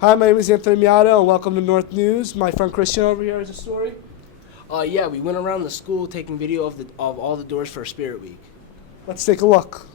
Hi, my name is Anthony Miata, and welcome to North News. My friend Christian over here has a story. Yeah, we went around the school taking video of all the doors for Spirit Week. Let's take a look.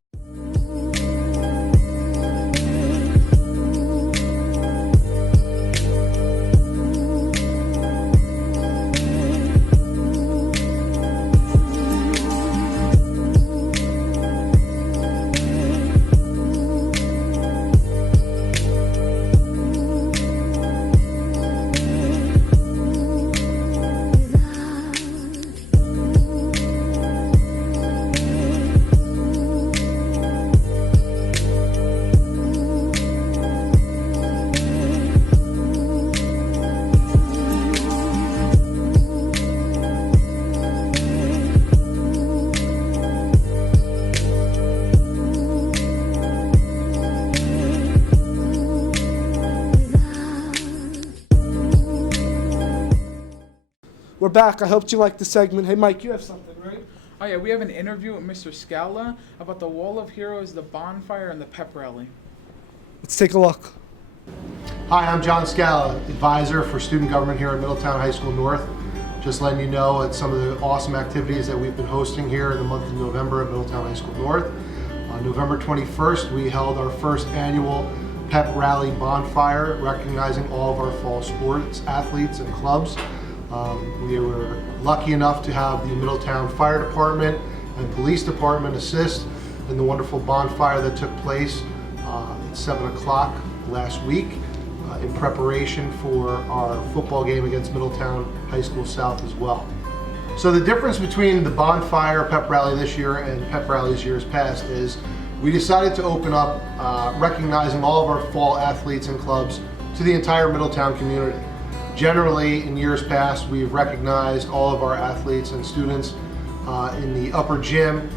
We're back. I hope you liked the segment. Hey, Mike, you have something, right? Oh yeah, we have an interview with Mr. Scala about the Wall of Heroes, the bonfire, and the pep rally. Let's take a look. Hi, I'm John Scala, advisor for student government here at Middletown High School North. Just letting you know at some of the awesome activities that we've been hosting here in the month of November at Middletown High School North. On November 21st, we held our first annual pep rally bonfire, recognizing all of our fall sports athletes and clubs. We were lucky enough to have the Middletown Fire Department and Police Department assist in the wonderful bonfire that took place at 7 o'clock last week in preparation for our football game against Middletown High School South as well. So the difference between the bonfire pep rally this year and pep rallies years past is we decided to open up recognizing all of our fall athletes and clubs to the entire Middletown community. Generally, in years past, we've recognized all of our athletes and students in the upper gym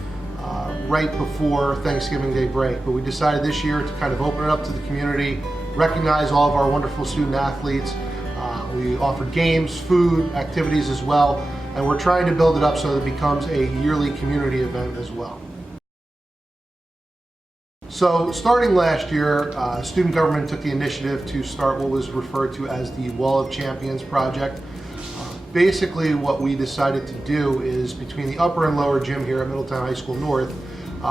right before Thanksgiving Day break. But we decided this year to kind of open it up to the community, recognize all of our wonderful student athletes. We offered games, food, activities as well, and we're trying to build it up so that it becomes a yearly community event as well. So starting last year, student government took the initiative to start what was referred to as the Wall of Champions project. Basically what we decided to do is between the upper and lower gym here at Middletown High School North,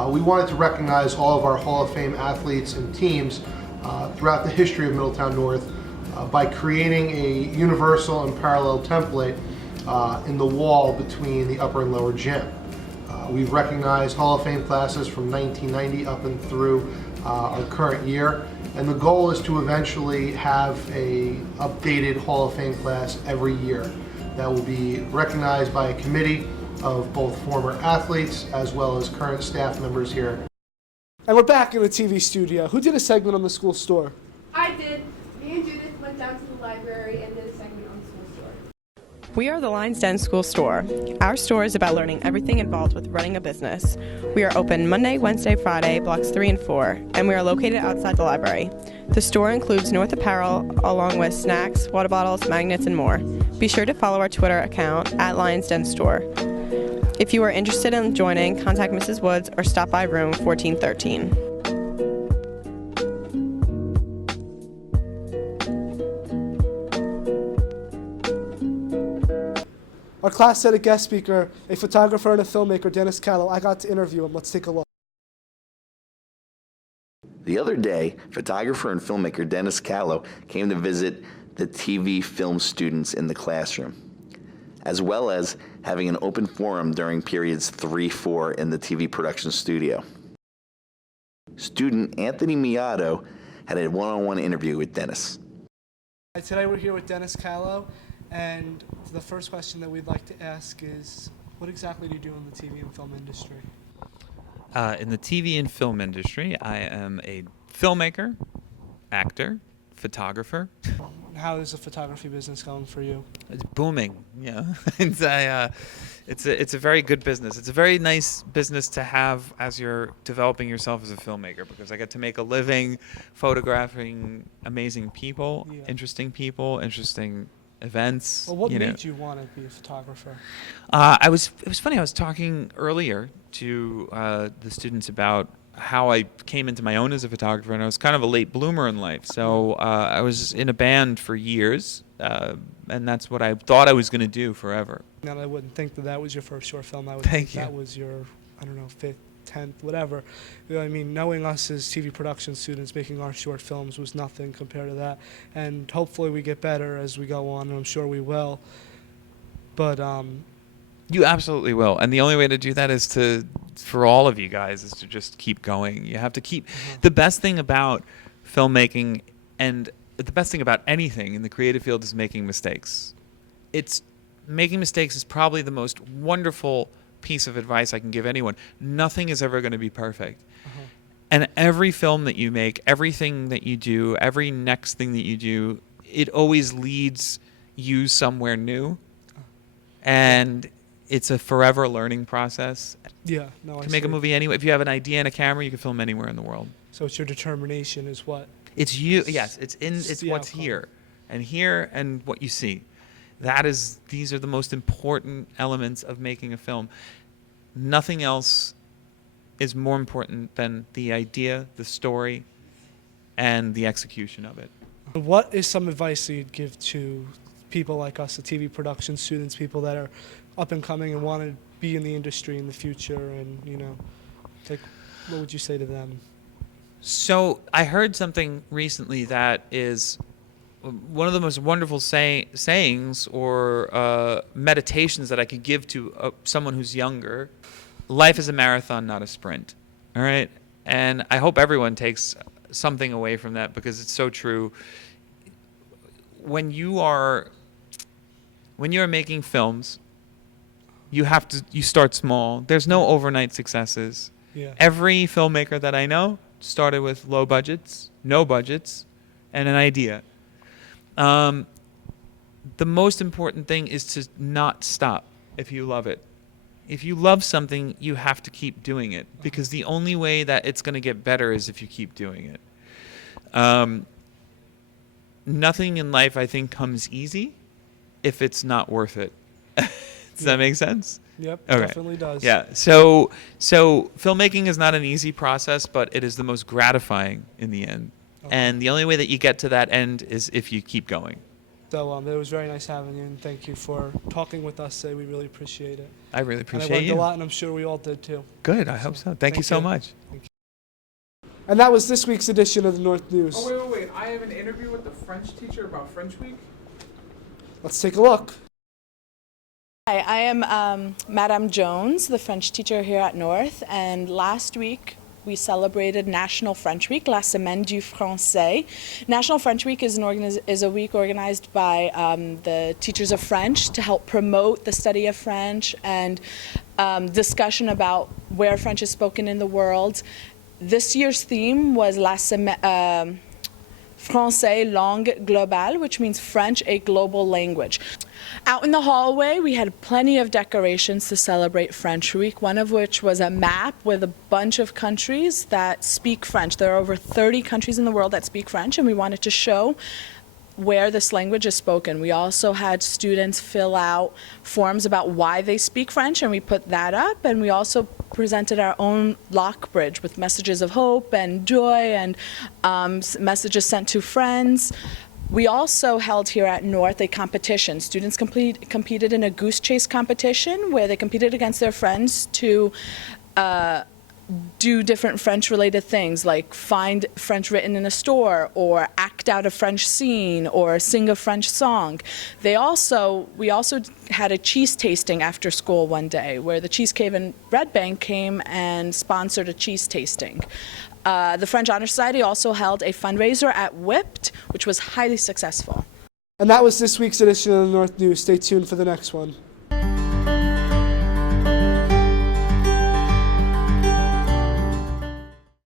we wanted to recognize all of our Hall of Fame athletes and teams throughout the history of Middletown North by creating a universal and parallel template in the wall between the upper and lower gym. We've recognized Hall of Fame classes from 1990 up and through our current year, and the goal is to eventually have a updated Hall of Fame class every year that will be recognized by a committee of both former athletes as well as current staff members here. And we're back in the TV studio. Who did a segment on the school store? I did. Me and Judith went down to the library and did a segment on the school store. We are the Lions Den School Store. Our store is about learning everything involved with running a business. We are open Monday, Wednesday, Friday, blocks 3 and 4, and we are located outside the library. The store includes North apparel, along with snacks, water bottles, magnets, and more. Be sure to follow our Twitter account at Lions Den Store. If you are interested in joining, contact Mrs. Woods or stop by room 1413. Our class had a guest speaker, a photographer and a filmmaker, Denis Callow. I got to interview him. Let's take a look. The other day, photographer and filmmaker Denis Callow came to visit the TV film students in the classroom, as well as having an open forum during periods 3-4 in the TV production studio. Student Anthony Miata had a one-on-one interview with Denis. Today we're here with Denis Callow, and the first question that we'd like to ask is, what exactly do you do in the TV and film industry? In the TV and film industry, I am a filmmaker, actor, photographer. How is the photography business going for you? It's booming, yeah. It's a very good business. It's a very nice business to have as you're developing yourself as a filmmaker, because I get to make a living photographing amazing people, interesting events. Well, what made you want to be a photographer? It was funny. I was talking earlier to the students about how I came into my own as a photographer, and I was kind of a late bloomer in life. So I was in a band for years, and that's what I thought I was going to do forever. And I wouldn't think that that was your first short film. I would Thank think you. that was your, I don't know, 5th, 10th, whatever. You know what I mean, knowing us as TV production students making our short films was nothing compared to that. And hopefully we get better as we go on, and I'm sure we will. But You absolutely will. And the only way to do that is for all of you guys, is to just keep going. You have to keep, the best thing about filmmaking and the best thing about anything in the creative field is making mistakes. Making mistakes is probably the most wonderful piece of advice I can give anyone. Nothing is ever going to be perfect. And every film that you make, everything that you do, every next thing that you do, it always leads you somewhere new. And it's a forever learning process. yeah, no, I To make a see. movie anyway, if you have an idea and a camera, you can film anywhere in the world. So it's your determination is what? It's you. Yes, it's the what's outcome. here and what you see. These are the most important elements of making a film. Nothing else is more important than the idea, the story, and the execution of it. What is some advice that you'd give to people like us, the TV production students, people that are up and coming and want to be in the industry in the future, and like, what would you say to them? So I heard something recently that is one of the most wonderful sayings or meditations that I could give to someone who's younger. Life is a marathon, not a sprint. All right? And I hope everyone takes something away from that, because it's so true. When you are making films, you start small. There's no overnight successes. Yeah. Every filmmaker that I know started with low budgets, no budgets, and an idea. The most important thing is to not stop if you love it. If you love something, you have to keep doing it, because the only way that it's going to get better is if you keep doing it. Nothing in life, I think, comes easy if it's not worth it. Does that make sense? Yep, Okay. definitely does. Yeah. So filmmaking is not an easy process, but it is the most gratifying in the end. Okay. And the only way that you get to that end is if you keep going. So it was very nice having you, and thank you for talking with us today. We really appreciate it. I really And I appreciate learned you. a lot, and I'm sure we all did too. Good. I hope so. Thank you so much. And that was this week's edition of the North News. Oh, wait. I have an interview with the French teacher about French Week. Let's take a look. Hi, I am Madame Jones, the French teacher here at North, and last week we celebrated National French Week, La Semaine du Français. National French Week is a week organized by the teachers of French to help promote the study of French and discussion about where French is spoken in the world. This year's theme was La Semaine Français langue globale, which means French, a global language. Out in the hallway, we had plenty of decorations to celebrate French Week, one of which was a map with a bunch of countries that speak French. There are over 30 countries in the world that speak French, and we wanted to show where this language is spoken. We also had students fill out forms about why they speak French, and we put that up, and we also presented our own lock bridge with messages of hope and joy and messages sent to friends. We also held here at North a competition. Students competed in a goose chase competition where they competed against their friends to do different French-related things, like find French written in a store, or act out a French scene, or sing a French song. We also had a cheese tasting after school one day, where the Cheese Cave in Red Bank came and sponsored a cheese tasting. The French Honor Society also held a fundraiser at Whipped, which was highly successful. And that was this week's edition of the North News. Stay tuned for the next one.